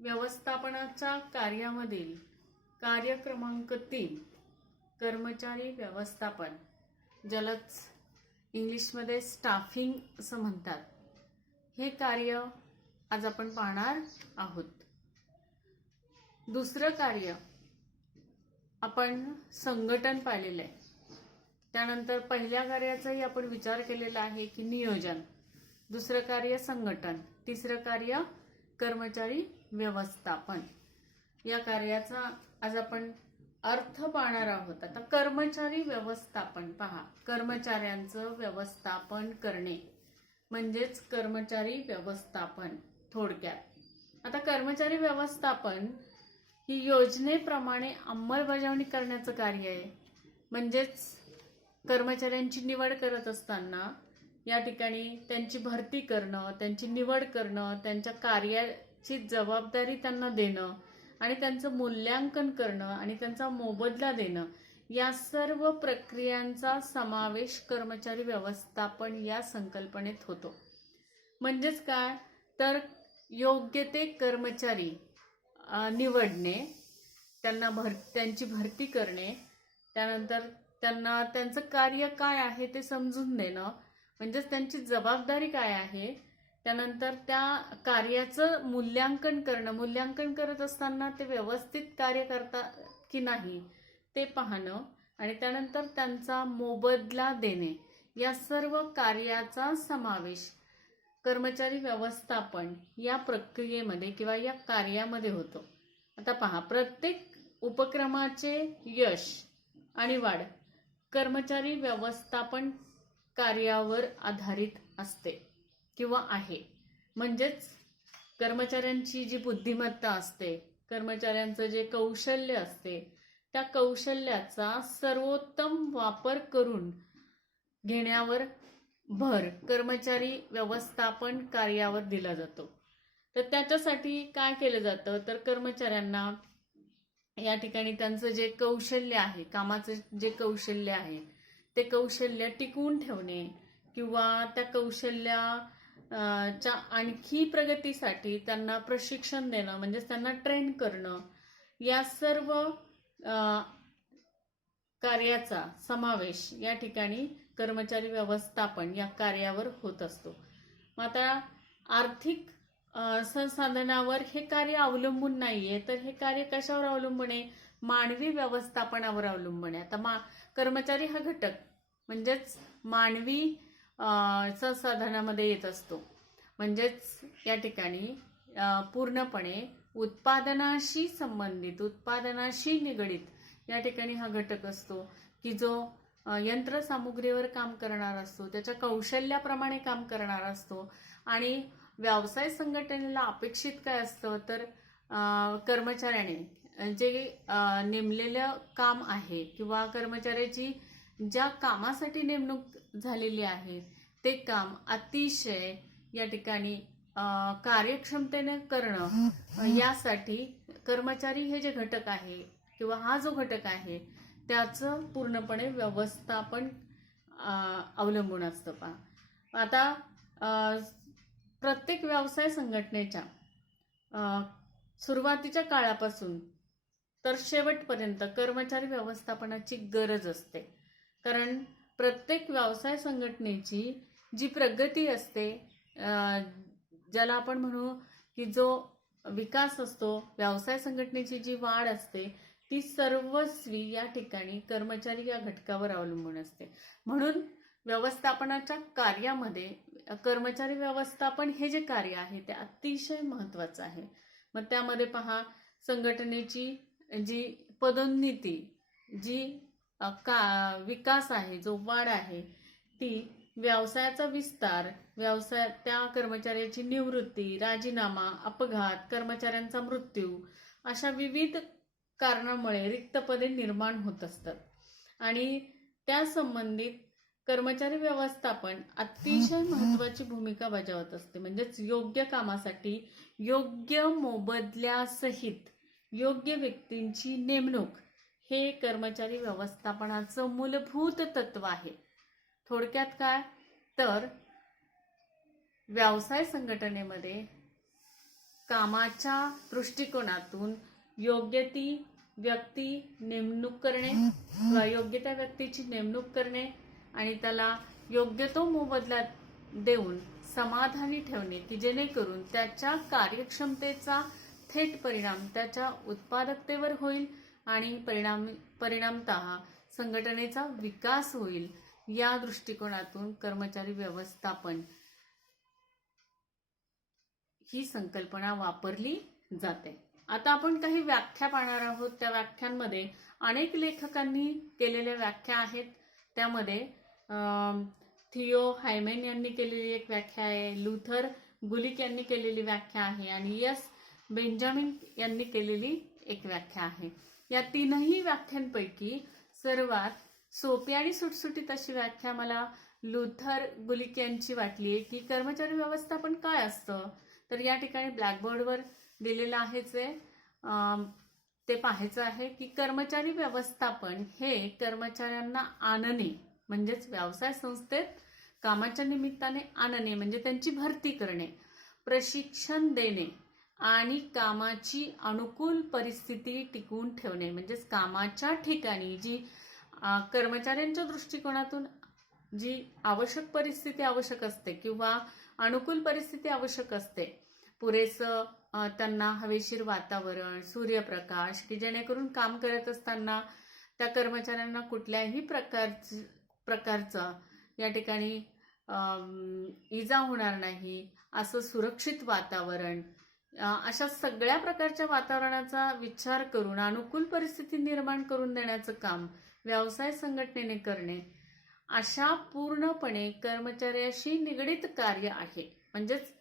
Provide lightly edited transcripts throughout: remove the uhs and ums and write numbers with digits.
व्यवस्थापनाच्या कार्यामधील कार्य क्रमांक 3 कर्मचारी व्यवस्थापन, ज्यालाच इंग्लिशमध्ये स्टाफिंग असं म्हणतात, हे कार्य आज आपण पाहणार आहोत. दुसरं कार्य आपण संघटन पाहिलेलं आहे. त्यानंतर पहिल्या कार्याचाही आपण विचार केलेला आहे की नियोजन, दुसरं कार्य संघटन, तिसरं कार्य कर्मचारी व्यवस्थापन. या कार्याचा आज आपण अर्थ पाहणार आहोत. आता कर्मचारी व्यवस्थापन पहा, कर्मचाऱ्यांचं व्यवस्थापन करणे म्हणजेच कर्मचारी व्यवस्थापन थोडक्यात. आता कर्मचारी व्यवस्थापन ही योजनेप्रमाणे अंमलबजावणी करण्याचं कार्य आहे. म्हणजेच कर्मचाऱ्यांची निवड करत असताना या ठिकाणी त्यांची भरती करणं, त्यांची निवड करणं, त्यांच्या कार्याची जबाबदारी त्यांना देणं आणि त्यांचं मूल्यांकन करणं आणि त्यांचा मोबदला देणं, या सर्व प्रक्रियांचा समावेश कर्मचारी व्यवस्थापन या संकल्पनेत होतो. म्हणजेच काय तर योग्य ते कर्मचारी निवडणे, त्यांची भरती करणे, त्यानंतर त्यांना त्यांचं कार्य काय आहे ते समजून देणं, म्हणजेच त्यांची जबाबदारी काय आहे, त्यानंतर त्या कार्याचं मूल्यांकन करणं, मूल्यांकन करत असताना ते व्यवस्थित कार्य करतात की नाही ते पाहणं आणि त्यानंतर त्यांचा मोबदला देणे, या सर्व कार्याचा समावेश कर्मचारी व्यवस्थापन या प्रक्रियेमध्ये किंवा या कार्यामध्ये होतो. आता पहा, प्रत्येक उपक्रमाचे यश आणि वाढ कर्मचारी व्यवस्थापन कार्यावर आधारित असते किंवा आहे. म्हणजेच कर्मचाऱ्यांची जी बुद्धिमत्ता असते, कर्मचाऱ्यांचं जे कौशल्य असते, त्या कौशल्याचा सर्वोत्तम वापर करून घेण्यावर भर कर्मचारी व्यवस्थापन कार्यावर दिला जातो. तर त्याच्यासाठी काय केलं जातं तर कर्मचाऱ्यांना या ठिकाणी त्यांचं जे कौशल्य आहे, कामाचं जे कौशल्य आहे, ते कौशल्य टिकवून ठेवणे किंवा त्या कौशल्याच्या आणखी प्रगतीसाठी त्यांना प्रशिक्षण देणं, म्हणजे त्यांना ट्रेन करणं, या सर्व कार्याचा समावेश या ठिकाणी कर्मचारी व्यवस्थापन या कार्यावर होत असतो. मग आता आर्थिक संसाधनावर हे कार्य अवलंबून नाहीये, तर हे कार्य कशावर अवलंबून आहे? मानवी व्यवस्थापनावर अवलंबून आहे. आता कर्मचारी हा घटक म्हणजेच मानवी संसाधनामध्ये येत असतो. म्हणजेच या ठिकाणी पूर्णपणे उत्पादनाशी संबंधित, उत्पादनाशी निगडीत या ठिकाणी हा घटक असतो की जो यंत्रसामुग्रीवर काम करणार असतो, त्याच्या कौशल्याप्रमाणे काम करणार असतो. आणि व्यवसाय संघटनेला अपेक्षित काय असतं तर कर्मचाऱ्याने जे नेमलेलं काम आहे किंवा कर्मचाऱ्याची ज्या कामासाठी नेमणूक झालेली आहे ते काम अतिशय या ठिकाणी कार्यक्षमतेने करणं, यासाठी कर्मचारी हे जे घटक आहे किंवा हा जो घटक आहे त्याचं पूर्णपणे व्यवस्थापन अवलंबून असतं. पहा, आता प्रत्येक व्यवसाय संघटनेच्या सुरुवातीच्या काळापासून तर शेवटपर्यंत कर्मचारी व्यवस्थापनाची गरज असते. कारण प्रत्येक व्यवसाय संघटनेची जी प्रगती असते, ज्याला आपण म्हणू की जो विकास असतो, व्यवसाय संघटनेची जी वाढ असते, ती सर्वस्वी या ठिकाणी कर्मचारी या घटकावर अवलंबून असते. म्हणून व्यवस्थापनाच्या कार्यामध्ये कर्मचारी व्यवस्थापन हे जे कार्य आहे ते अतिशय महत्त्वाचं आहे. मग त्यामध्ये पहा, संघटनेची जी पदोन्नती, जी विकास आहे, जो वाढ आहे, ती व्यवसायाचा विस्तार, त्या कर्मचाऱ्याची निवृत्ती, राजीनामा, अपघात, कर्मचाऱ्यांचा मृत्यू, अशा विविध कारणामुळे रिक्त पदे निर्माण होत असतात. आणि त्या संबंधित कर्मचारी व्यवस्थापन अतिशय महत्त्वाची भूमिका बजावत असते. म्हणजेच योग्य कामासाठी योग्य मोबदल्यासहित योग्य व्यक्तींची नेमणूक हे कर्मचारी व्यवस्थापनाचं मूलभूत तत्व आहे. थोडक्यात काय तर व्यवसाय संघटनेमध्ये कामाच्या दृष्टिकोनातून योग्य ती व्यक्ती नेमणूक करणे किंवा योग्य त्या व्यक्तीची नेमणूक करणे आणि त्याला योग्य तो मोबदला देऊन समाधानी ठेवणे की जेणेकरून त्याच्या कार्यक्षमतेचा थेट परिणाम त्याच्या उत्पादकतेवर होईल आणि परिणामतः संघटनेचा विकास होईल. या दृष्टिकोनातून कर्मचारी व्यवस्थापन ही संकल्पना वापरली जाते. आता आपण काही व्याख्या पाहणार आहोत. त्या व्याख्यांमध्ये अनेक लेखकांनी केलेल्या व्याख्या आहेत. त्यामध्ये थियो हायमेन यांनी केलेली एक व्याख्या आहे, लुथर गुलिक यांनी केलेली व्याख्या आहे आणि एस बेंजामिन यांनी केलेली एक व्याख्या आहे. या तीनही व्याख्यांपैकी सर्वात सोपी आणि सुटसुटीत अशी व्याख्या मला लुथर गुलिक यांची वाटली आहे की कर्मचारी व्यवस्थापन काय असतं. तर या ठिकाणी ब्लॅकबोर्डवर दिलेलं आहेच आहे, ते पाहायचं आहे की कर्मचारी व्यवस्थापन हे कर्मचाऱ्यांना आणणे म्हणजेच व्यवसाय संस्थेत कामाच्या निमित्ताने आणणे म्हणजे त्यांची भरती करणे, प्रशिक्षण देणे आणि कामाची अनुकूल परिस्थिती टिकवून ठेवणे म्हणजेच कामाच्या ठिकाणी जी कर्मचाऱ्यांच्या दृष्टिकोनातून जी आवश्यक परिस्थिती आवश्यक असते किंवा अनुकूल परिस्थिती आवश्यक असते, पुरेसं त्यांना हवेशीर वातावरण, सूर्यप्रकाश की जेणेकरून काम करत असताना त्या कर्मचाऱ्यांना कुठल्याही प्रकारचा या ठिकाणी इजा होणार नाही असं सुरक्षित वातावरण, अशा सगळ्या प्रकारच्या वातावरणाचा विचार करून अनुकूल परिस्थिती निर्माण करून देण्याचं काम व्यवसाय संघटनेने करणे, अशा पूर्णपणे कर्मचाऱ्याशी निगडित कार्य आहे. म्हणजेच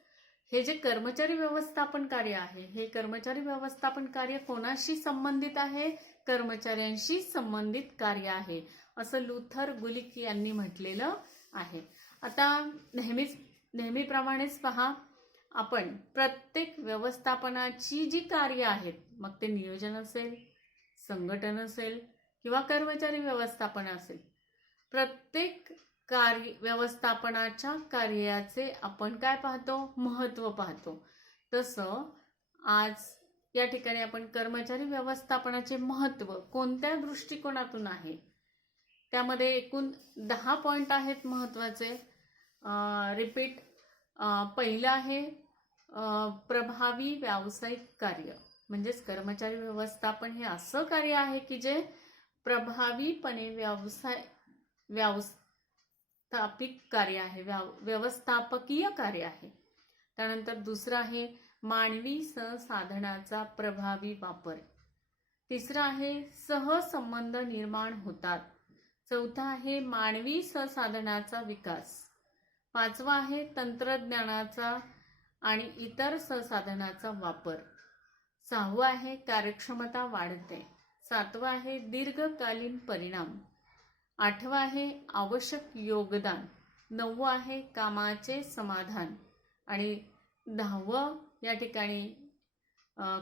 हे जे कर्मचारी व्यवस्थापन कार्य आहे हे कर्मचारी व्यवस्थापन कार्य कोणाशी संबंधित आहे, कर्मचाऱ्यांशी संबंधित कार्य आहे असं लुथर गुलिक यांनी म्हटलेलं आहे. आता नेहमीप्रमाणेच पहा, आपण प्रत्येक व्यवस्थापनाची जी कार्य आहेत, मग ते नियोजन असेल, संघटन असेल किंवा कर्मचारी व्यवस्थापन असेल, प्रत्येक व्यवस्थापनाच्या कार्याचे आपण काय पाहतो, महत्त्व पाहतो. तसं आज या ठिकाणी आपण कर्मचारी व्यवस्थापनाचे महत्त्व कोणत्या दृष्टिकोनातून आहे त्यामध्ये एकूण 10 पॉइंट आहेत महत्त्वाचे. रिपीट. पहिलं आहे प्रभावी व्यावसायिक कार्य. म्हणजेच कर्मचारी व्यवस्थापन हे असं कार्य आहे की जे प्रभावीपणे व्यवस्थापिक कार्य आहे, व्यवस्थापकीय कार्य आहे. त्यानंतर दुसरं आहे मानवी संसाधनाचा प्रभावी वापर. तिसरं आहे सहसंबंध निर्माण होतात. चौथा आहे मानवी संसाधनाचा विकास. पाचवा आहे तंत्रज्ञानाचा आणि इतर संसाधनाचा वापर. सहावा आहे कार्यक्षमता वाढते. सातवा आहे दीर्घकालीन परिणाम. आठवा आहे आवश्यक योगदान. नववा आहे कामाचे समाधान आणि 10वं या ठिकाणी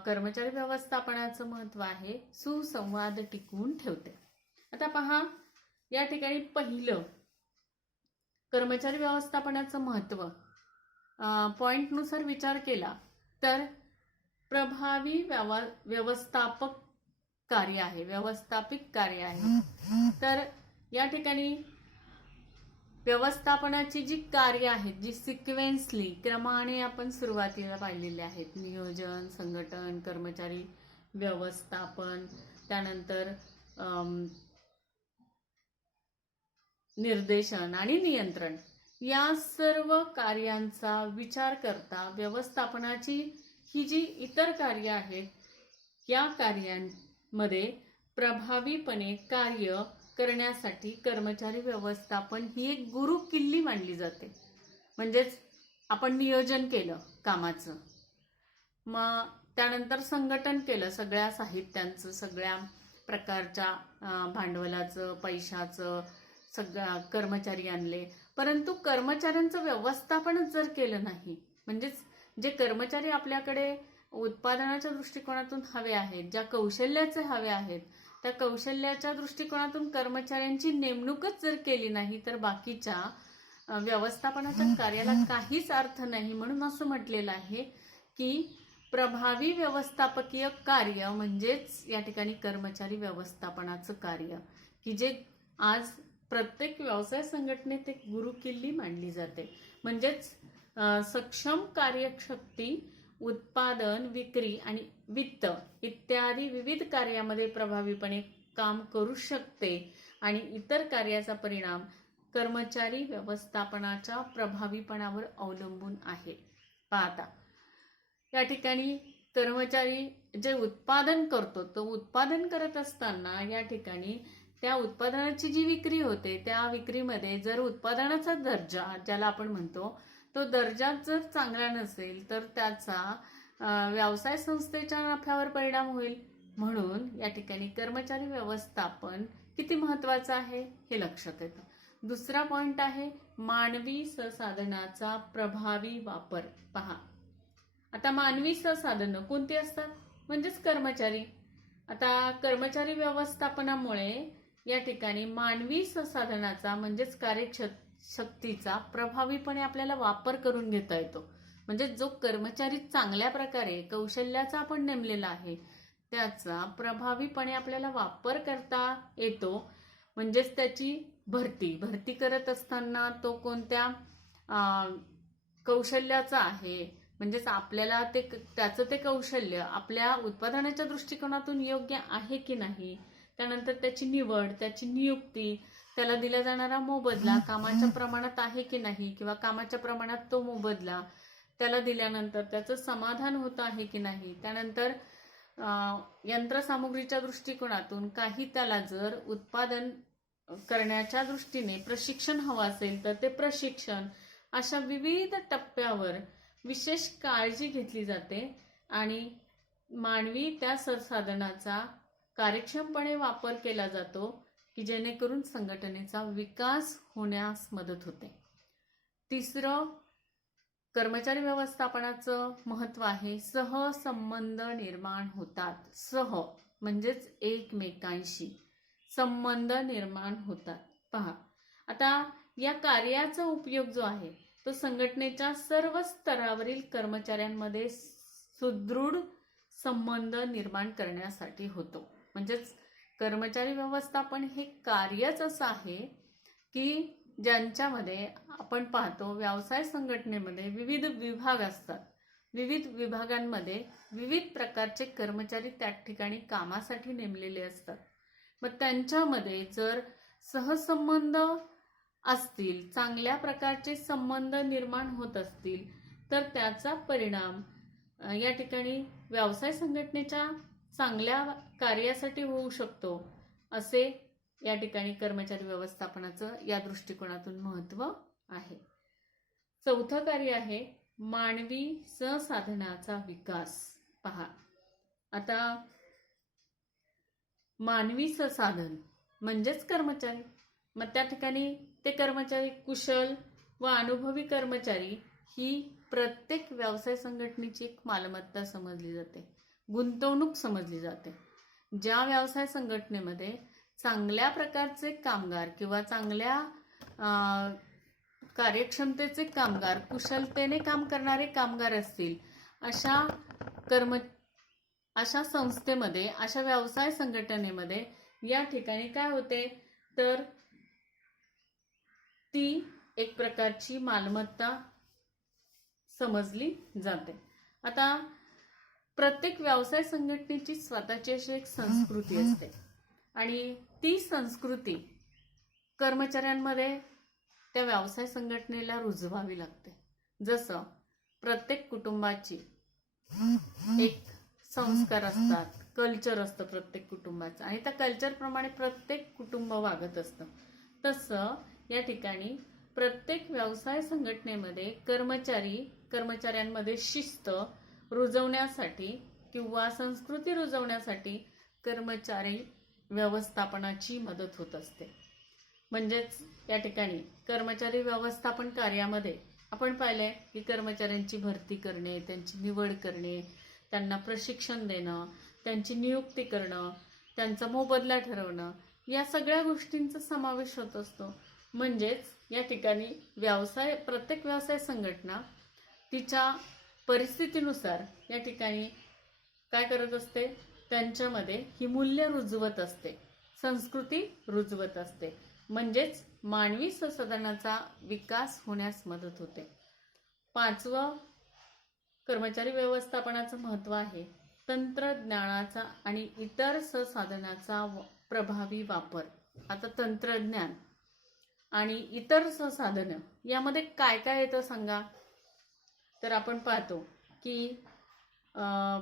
कर्मचारी व्यवस्थापनाचं महत्त्व आहे सुसंवाद टिकवून ठेवते. आता पहा, या ठिकाणी पहिलं कर्मचारी व्यवस्थापनाचं महत्त्व पॉइंटनुसार विचार केला तर प्रभावी व्यवस्थापिक कार्य आहे. तर या ठिकाणी व्यवस्थापनाची जी कार्य आहेत, जी सिक्वेन्सली क्रमाने आपण सुरुवातीला पाहिलेली आहेत, नियोजन, संघटन, कर्मचारी व्यवस्थापन, त्यानंतर निर्देशन आणि नियंत्रण, या सर्व कार्यांचा विचार करता व्यवस्थापनाची ही जी इतर कार्य आहेत या कार्यांमध्ये प्रभावीपणे कार्य करण्यासाठी कर्मचारी व्यवस्थापन ही एक गुरु किल्ली मानली जाते. म्हणजेच आपण नियोजन केलं कामाचं, मग त्यानंतर संघटन केलं सगळ्या साहित्यांचं, सगळ्या प्रकारच्या भांडवलाचं, पैशाचं, सगळ्या कर्मचारी आणले, परंतु कर्मचाऱ्यांचं व्यवस्थापनच जर केलं नाही, म्हणजेच जे कर्मचारी आपल्याकडे उत्पादनाच्या दृष्टिकोनातून हवे आहेत, ज्या कौशल्याचे हवे आहेत, त्या कौशल्याच्या दृष्टिकोनातून कर्मचाऱ्यांची नेमणूकच जर केली नाही तर बाकीच्या व्यवस्थापनाच्या कार्याला काहीच अर्थ नाही. म्हणून असं म्हटलेलं आहे की प्रभावी व्यवस्थापकीय कार्य म्हणजेच या ठिकाणी कर्मचारी व्यवस्थापनाचं कार्य, की जे आज प्रत्येक व्यवसाय संघटनेत एक गुरुकिल्ली मानली जाते. म्हणजेच सक्षम कार्यशक्ती उत्पादन, विक्री आणि वित्त इत्यादी विविध कार्यामध्ये प्रभावीपणे काम करू शकते आणि इतर कार्याचा परिणाम कर्मचारी व्यवस्थापनाच्या प्रभावीपणावर अवलंबून आहे. पाहता या ठिकाणी कर्मचारी जे उत्पादन करतो, तो उत्पादन करत असताना या ठिकाणी त्या उत्पादनाची जी विक्री होते, त्या विक्रीमध्ये जर उत्पादनाचा दर्जा ज्याला आपण म्हणतो, तो दर्जा जर चांगला नसेल तर त्याचा व्यवसाय संस्थेच्या नफ्यावर परिणाम होईल. म्हणून या ठिकाणी कर्मचारी व्यवस्थापन किती महत्वाचं आहे हे लक्षात येतं. दुसरा पॉइंट आहे मानवी संसाधनाचा प्रभावी वापर. पहा, आता मानवी संसाधनं कोणती असतात? म्हणजेच कर्मचारी. आता कर्मचारी व्यवस्थापनामुळे या ठिकाणी मानवी संसाधनाचा म्हणजेच कार्यशक्तीचा प्रभावीपणे आपल्याला वापर करून घेता येतो. म्हणजे जो कर्मचारी चांगल्या प्रकारे कौशल्याचा आपण नेमलेला आहे त्याचा प्रभावीपणे आपल्याला वापर करता येतो. म्हणजेच त्याची भरती करत असताना तो कोणत्या कौशल्याचा आहे, म्हणजेच आपल्याला त्याचं ते कौशल्य आपल्या उत्पादनाच्या दृष्टिकोनातून योग्य आहे की नाही, त्यानंतर त्याची निवड, त्याची नियुक्ती, त्याला दिला जाणारा मोबदला कामाच्या प्रमाणात आहे की नाही, किंवा कामाच्या प्रमाणात तो मोबदला त्याला दिल्यानंतर त्याचं समाधान होत आहे की नाही, त्यानंतर यंत्रसामुग्रीच्या दृष्टिकोनातून काही त्याला जर उत्पादन करण्याच्या दृष्टीने प्रशिक्षण हवं असेल तर ते प्रशिक्षण, अशा विविध टप्प्यावर विशेष काळजी घेतली जाते आणि मानवी त्या संसाधनाचा कार्यक्षमपणे वापर केला जातो की जेणेकरून संघटनेचा विकास होण्यास मदत होते. तिसरं कर्मचारी व्यवस्थापनाचं महत्व आहे सहसंबंध निर्माण होतात. सह म्हणजेच एकमेकांशी संबंध निर्माण होतात. पहा, आता या कार्याचा उपयोग जो आहे तो संघटनेच्या सर्व स्तरावरील कर्मचाऱ्यांमध्ये सुदृढ संबंध निर्माण करण्यासाठी होतो. म्हणजेच कर्मचारी व्यवस्थापन हे कार्यच असं आहे की ज्यांच्यामध्ये आपण पाहतो व्यवसाय संघटनेमध्ये विविध विभाग असतात. विविध विभागांमध्ये विविध प्रकारचे कर्मचारी त्या ठिकाणी कामासाठी नेमलेले असतात. मग त्यांच्यामध्ये जर सहसंबंध असतील, चांगल्या प्रकारचे संबंध निर्माण होत असतील तर त्याचा परिणाम या ठिकाणी व्यवसाय संघटनेच्या चांगल्या कार्यासाठी होऊ शकतो, असे या ठिकाणी कर्मचारी व्यवस्थापनाचं या दृष्टिकोनातून महत्व आहे. चौथं कार्य आहे मानवी संसाधनाचा विकास. पहा, आता मानवी संसाधन म्हणजेच कर्मचारी. मग त्या ठिकाणी ते कर्मचारी कुशल व अनुभवी कर्मचारी ही प्रत्येक व्यवसाय संघटनेची एक मालमत्ता समजली जाते, गुंतवणूक समजली जाते. ज्या व्यवसाय संघटनेमध्ये चांगल्या प्रकारचे कामगार किंवा चांगल्या कार्यक्षमतेचे कामगार, कुशलतेने काम करणारे कामगार असतील, अशा संस्थेमध्ये, अशा व्यवसाय संघटनेमध्ये या ठिकाणी काय होते तर ती एक प्रकारची मालमत्ता समजली जाते. आता प्रत्येक व्यवसाय संघटनेची स्वतःची अशी एक संस्कृती असते आणि ती संस्कृती कर्मचाऱ्यांमध्ये त्या व्यवसाय संघटनेला रुजवावी लागते. जसं प्रत्येक कुटुंबाची एक संस्कार असतात, कल्चर असतं प्रत्येक कुटुंबाचं आणि त्या कल्चरप्रमाणे प्रत्येक कुटुंब वागत असतं. तसं या ठिकाणी प्रत्येक व्यवसाय संघटनेमध्ये कर्मचाऱ्यांमध्ये शिस्त रुजवण्यासाठी किंवा संस्कृती रुजवण्यासाठी कर्मचारी व्यवस्थापनाची मदत होत असते. म्हणजेच या ठिकाणी कर्मचारी व्यवस्थापन कार्यामध्ये आपण पाहिलंय की कर्मचाऱ्यांची भरती करणे, त्यांची निवड करणे, त्यांना प्रशिक्षण देणं, त्यांची नियुक्ती करणं, त्यांचा मोबदला ठरवणं, या सगळ्या गोष्टींचा समावेश होत असतो. म्हणजेच या ठिकाणी प्रत्येक व्यवसाय संघटना तिच्या परिस्थितीनुसार या ठिकाणी काय करत असते, त्यांच्यामध्ये ही मूल्य रुजवत असते, संस्कृती रुजवत असते, म्हणजेच मानवी संसाधनाचा विकास होण्यास मदत होते. 5वं कर्मचारी व्यवस्थापनाचं महत्त्व आहे तंत्रज्ञानाचा आणि इतर संसाधनाचा प्रभावी वापर. आता तंत्रज्ञान आणि इतर संसाधनं यामध्ये काय काय येतं सांगा. तर आपण पाहतो की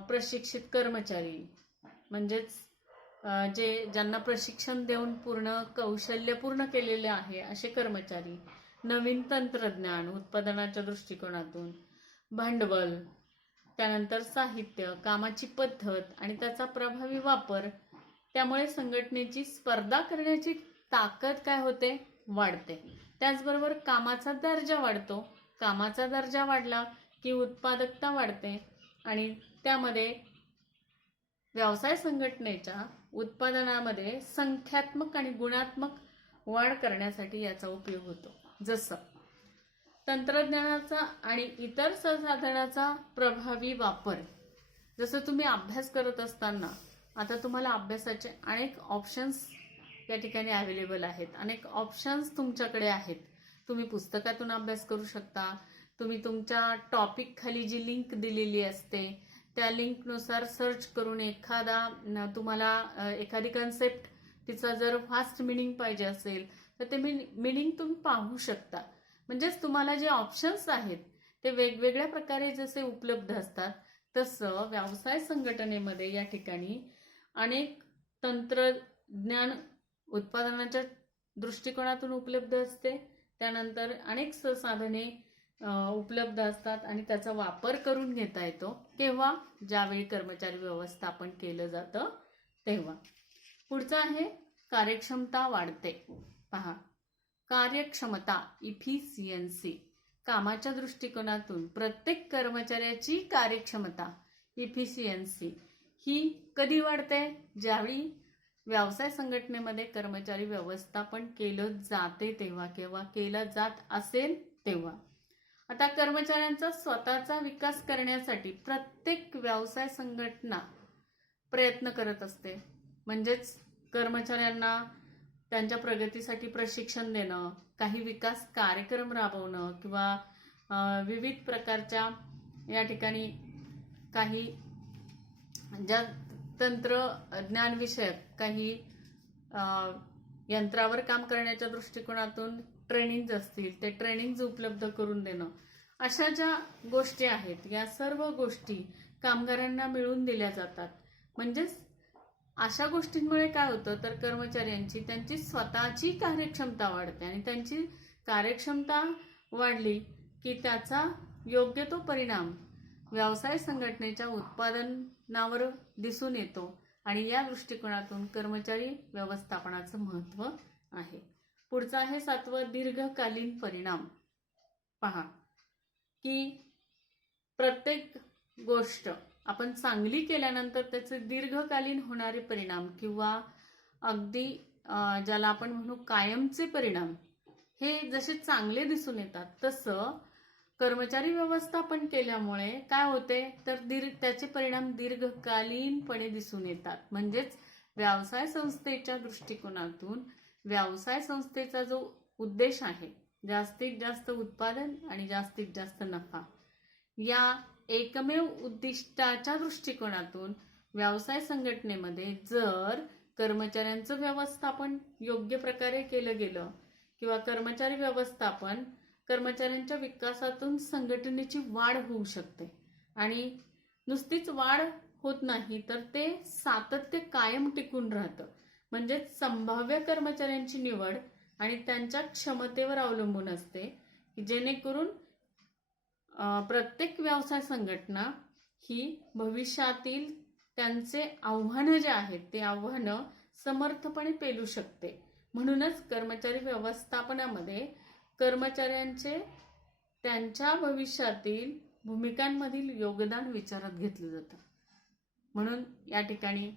प्रशिक्षित कर्मचारी म्हणजेच ज्यांना प्रशिक्षण देऊन पूर्ण कौशल्य पूर्ण केलेले आहे असे कर्मचारी, नवीन तंत्रज्ञान उत्पादनाच्या दृष्टिकोनातून, भांडवल, त्यानंतर साहित्य, कामाची पद्धत आणि त्याचा प्रभावी वापर. त्यामुळे संघटनेची स्पर्धा करण्याची ताकद काय होते, वाढते. त्याचबरोबर कामाचा दर्जा वाढतो. कामाचा दर्जा वाढला की उत्पादकता वाढते आणि त्यामध्ये व्यवसाय संघटनेच्या उत्पादनामध्ये संख्यात्मक आणि गुणात्मक वाढ करण्यासाठी याचा उपयोग होतो. जसं तंत्रज्ञानाचा आणि इतर संसाधनाचा प्रभावी वापर. जसं तुम्ही अभ्यास करत असताना आता तुम्हाला अभ्यासाचे अनेक ऑप्शन्स या ठिकाणी अवेलेबल आहेत, अनेक ऑप्शन्स तुमच्याकडे आहेत. तुम्ही पुस्तकातून अभ्यास करू शकता, तुम्ही तुमच्या टॉपिक खाली जी लिंक दिलेली असते त्या लिंकनुसार सर्च करून तुम्हाला एखादी कन्सेप्ट तिचा जर फास्ट मिनिंग पाहिजे असेल तर ते मिनिंग तुम्ही पाहू शकता. म्हणजेच तुम्हाला जे ऑप्शन्स आहेत ते वेगवेगळ्या प्रकारे जसे उपलब्ध असतात तसं व्यवसाय संघटनेमध्ये या ठिकाणी अनेक तंत्रज्ञान उत्पादनाच्या दृष्टिकोनातून उपलब्ध असते. त्यानंतर अनेक संसाधने उपलब्ध असतात आणि त्याचा वापर करून घेता येतो. केव्हा, ज्यावेळी कर्मचारी व्यवस्थापन केलं जातं तेव्हा. पुढचं आहे कार्यक्षमता वाढते. पहा, कार्यक्षमता इफिशियन्सी. कामाच्या दृष्टिकोनातून प्रत्येक कर्मचाऱ्याची कार्यक्षमता इफिशियन्सी ही कधी वाढते, ज्यावेळी व्यवसाय संघटनेमध्ये कर्मचारी व्यवस्थापन केलं जाते तेव्हा, किंवा केलं जात असेल तेव्हा. आता कर्मचाऱ्यांचा स्वतःचा विकास करण्यासाठी प्रत्येक व्यवसाय संघटना प्रयत्न करत असते. म्हणजेच कर्मचाऱ्यांना त्यांच्या प्रगतीसाठी प्रशिक्षण देणं, काही विकास कार्यक्रम राबवणं किंवा विविध प्रकारच्या या ठिकाणी काही ज्या तंत्रज्ञान विषयक काही यंत्रावर काम करण्याच्या दृष्टिकोनातून ट्रेनिंग असतील ते ट्रेनिंग उपलब्ध करून देणं, अशा ज्या गोष्टी आहेत या सर्व गोष्टी कामगारांना मिळवून दिल्या जातात. म्हणजेच अशा गोष्टींमुळे काय होतं तर कर्मचाऱ्यांची त्यांची स्वतःची कार्यक्षमता वाढते आणि त्यांची कार्यक्षमता वाढली की त्याचा योग्य तो परिणाम व्यवसाय संघटनेच्या उत्पादनावर दिसून येतो आणि या दृष्टिकोनातून कर्मचारी व्यवस्थापनाचं महत्त्व आहे. पुढचं आहे 7वं दीर्घकालीन परिणाम. पहा की प्रत्येक गोष्ट आपण चांगली केल्यानंतर त्याचे दीर्घकालीन होणारे परिणाम किंवा अगदी ज्याला आपण म्हणू कायमचे परिणाम हे जसे चांगले दिसून येतात तसं कर्मचारी व्यवस्थापन केल्यामुळे काय होते तर त्याचे परिणाम दीर्घकालीनपणे दिसून येतात. म्हणजेच व्यवसाय संस्थेच्या दृष्टिकोनातून व्यवसाय संस्थेचा जो उद्देश आहे जास्तीत जास्त उत्पादन आणि जास्तीत जास्त नफा या एकमेव उद्दिष्टाच्या दृष्टिकोनातून व्यवसाय संघटनेमध्ये जर कर्मचाऱ्यांचं व्यवस्थापन योग्य प्रकारे केलं गेलं किंवा कर्मचारी व्यवस्थापन कर्मचाऱ्यांच्या विकासातून संघटनेची वाढ होऊ शकते आणि नुसतीच वाढ होत नाही तर ते सातत्य कायम टिकून राहतं. म्हणजे संभाव्य कर्मचाऱ्यांची निवड आणि त्यांच्या क्षमतेवर अवलंबून असते की जेणेकरून प्रत्येक व्यवसाय संघटना ही भविष्यातील त्यांचे आव्हानं जे आहेत ते आव्हानं समर्थपणे पेलू शकते. म्हणूनच कर्मचारी व्यवस्थापनामध्ये कर्मचाऱ्यांचे त्यांच्या भविष्यातील भूमिकांमधील योगदान विचारात घेतलं जातं. म्हणून या ठिकाणी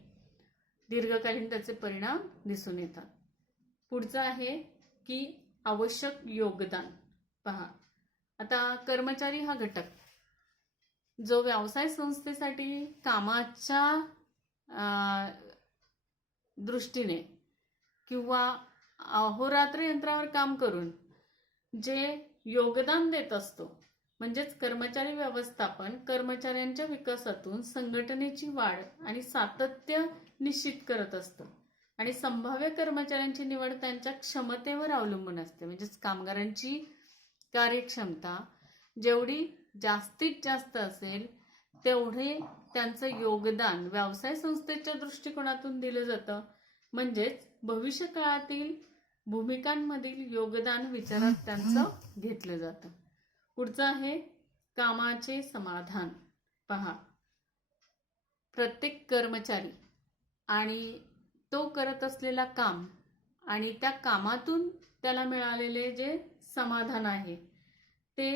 दीर्घकालीन त्याचे परिणाम दिसून येतात. पुढचं आहे की आवश्यक योगदान. पहा, आता कर्मचारी हा घटक जो व्यवसाय संस्थेसाठी कामाच्या दृष्टीने किंवा अहोरात्र यंत्रावर काम करून जे योगदान देत असतो, म्हणजेच कर्मचारी व्यवस्थापन कर्मचाऱ्यांच्या विकासातून संघटनेची वाढ आणि सातत्य निश्चित करत असतं आणि संभाव्य कर्मचाऱ्यांची निवड त्यांच्या क्षमतेवर अवलंबून असते. म्हणजेच कामगारांची कार्यक्षमता जेवढी जास्तीत जास्त असेल तेवढे त्यांचं योगदान व्यवसाय संस्थेच्या दृष्टिकोनातून दिलं जातं. म्हणजेच भविष्य काळातील भूमिकांमधील योगदान विचारात त्यांचं घेतलं जातं. पुढचं आहे कामाचे समाधान. पहा, प्रत्येक कर्मचारी आणि तो करत असलेला काम आणि त्या कामातून त्याला मिळालेले जे समाधान आहे ते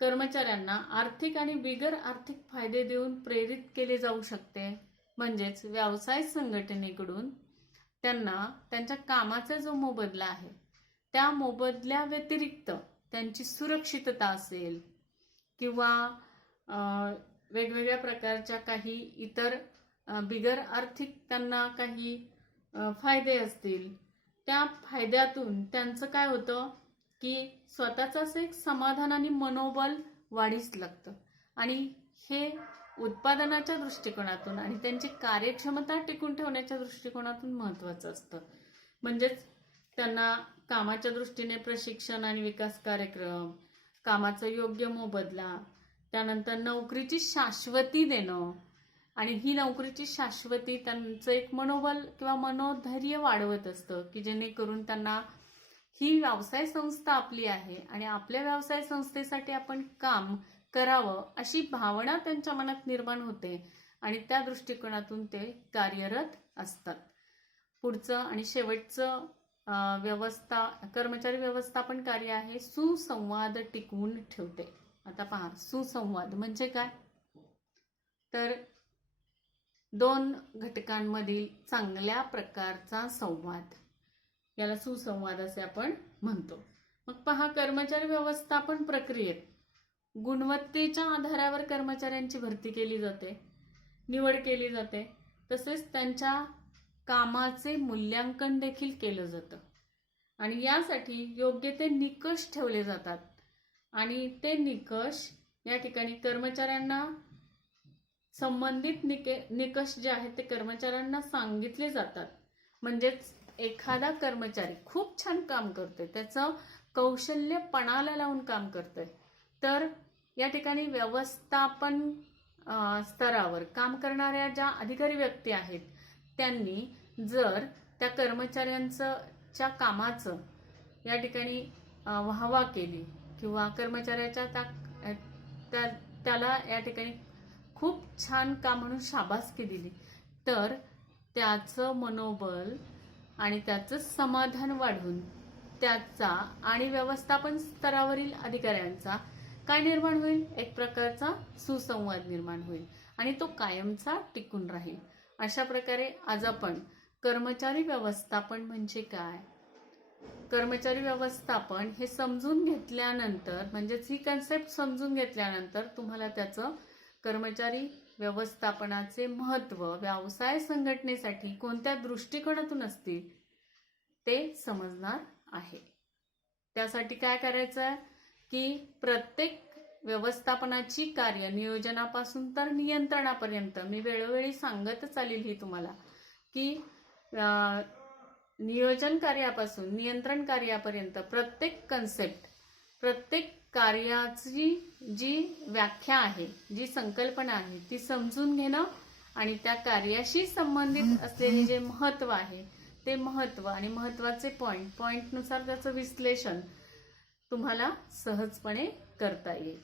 कर्मचाऱ्यांना आर्थिक आणि बिगर आर्थिक फायदे देऊन प्रेरित केले जाऊ शकते. म्हणजेच व्यवसाय संघटनेकडून त्यांना त्यांच्या कामाचा जो मोबदला आहे त्या मोबदल्या व्यतिरिक्त त्यांची सुरक्षितता असेल किंवा वेगवेगळ्या प्रकारच्या काही इतर बिगर आर्थिक त्यांना काही फायदे असतील, त्या फायद्यातून त्यांचं काय होतं की स्वतःचं असं एक समाधान आणि मनोबल वाढीस लागतं आणि हे उत्पादनाच्या दृष्टिकोनातून आणि त्यांची कार्यक्षमता टिकून ठेवण्याच्या दृष्टिकोनातून महत्त्वाचं असतं. म्हणजेच त्यांना कामाच्या दृष्टीने प्रशिक्षण आणि विकास कार्यक्रम, कामाचा योग्य मोबदला, त्यानंतर नोकरीची शाश्वती देणं आणि ही नोकरीची शाश्वती त्यांचं एक मनोबल किंवा मनोधैर्य वाढवत असतं की जेणेकरून त्यांना ही व्यवसाय संस्था आपली आहे आणि आपल्या व्यवसाय संस्थेसाठी आपण काम करावं अशी भावना त्यांच्या मनात निर्माण होते आणि त्या दृष्टिकोनातून ते कार्यरत असतात. पुढचं आणि शेवटचं कर्मचारी व्यवस्थापन कार्य आहे सुसंवाद टिकवून ठेवते. आता पहा, सुसंवाद म्हणजे काय, तर दोन घटकांमधील चांगल्या प्रकारचा संवाद, याला सुसंवाद असे आपण म्हणतो. मग पहा, कर्मचारी व्यवस्थापन प्रक्रियेत गुणवत्तेच्या आधारावर कर्मचाऱ्यांची भरती केली जाते, निवड केली जाते, तसेच त्यांच्या कामाचे मूल्यांकन देखील केलं जातं आणि यासाठी योग्य ते निकष ठेवले जातात आणि ते निकष या ठिकाणी कर्मचाऱ्यांना संबंधित निकष जे आहेत ते कर्मचाऱ्यांना सांगितले जातात. म्हणजेच एखादा कर्मचारी खूप छान काम करतोय, त्याचं कौशल्य पणाला लावून काम करतोय, तर या ठिकाणी व्यवस्थापन स्तरावर काम करणाऱ्या ज्या अधिकारी व्यक्ती आहेत त्यांनी जर त्या कर्मचाऱ्यांच्या कामाचं या ठिकाणी वाहवा केली किंवा कर्मचाऱ्याच्या त्याला या ठिकाणी खूप छान काम म्हणून शाबासकी दिली, तर त्याचं मनोबल आणि त्याचं समाधान वाढून त्याचा आणि व्यवस्थापन स्तरावरील अधिकाऱ्यांचा काय निर्माण होईल, एक प्रकारचा सुसंवाद निर्माण होईल आणि तो कायमचा टिकून राहील. अशा प्रकारे आज आपण कर्मचारी व्यवस्थापन म्हणजे काय, कर्मचारी व्यवस्थापन हे समजून घेतल्यानंतर, म्हणजेच ही कन्सेप्ट समजून घेतल्यानंतर तुम्हाला त्याचं कर्मचारी व्यवस्थापनाचे महत्त्व व्यवसाय संघटनेसाठी कोणत्या दृष्टिकोनातून असतील ते समजणार आहे. त्यासाठी काय करायचं आहे की प्रत्येक व्यवस्थापनाची कार्य नियोजनापासून तर नियंत्रणापर्यंत मी वेळोवेळी सांगतच आलेली तुम्हाला की नियोजन कार्यापासून नियंत्रण कार्यापर्यंत प्रत्येक कन्सेप्ट, प्रत्येक कार्याची जी व्याख्या आहे, जी संकल्पना आहे ती समजून घेणं आणि त्या कार्याशी संबंधित असलेले जे महत्त्व आहे ते महत्त्व आणि महत्त्वाचे पॉइंटनुसार त्याचं विश्लेषण तुम्हाला सहजपणे करता येईल.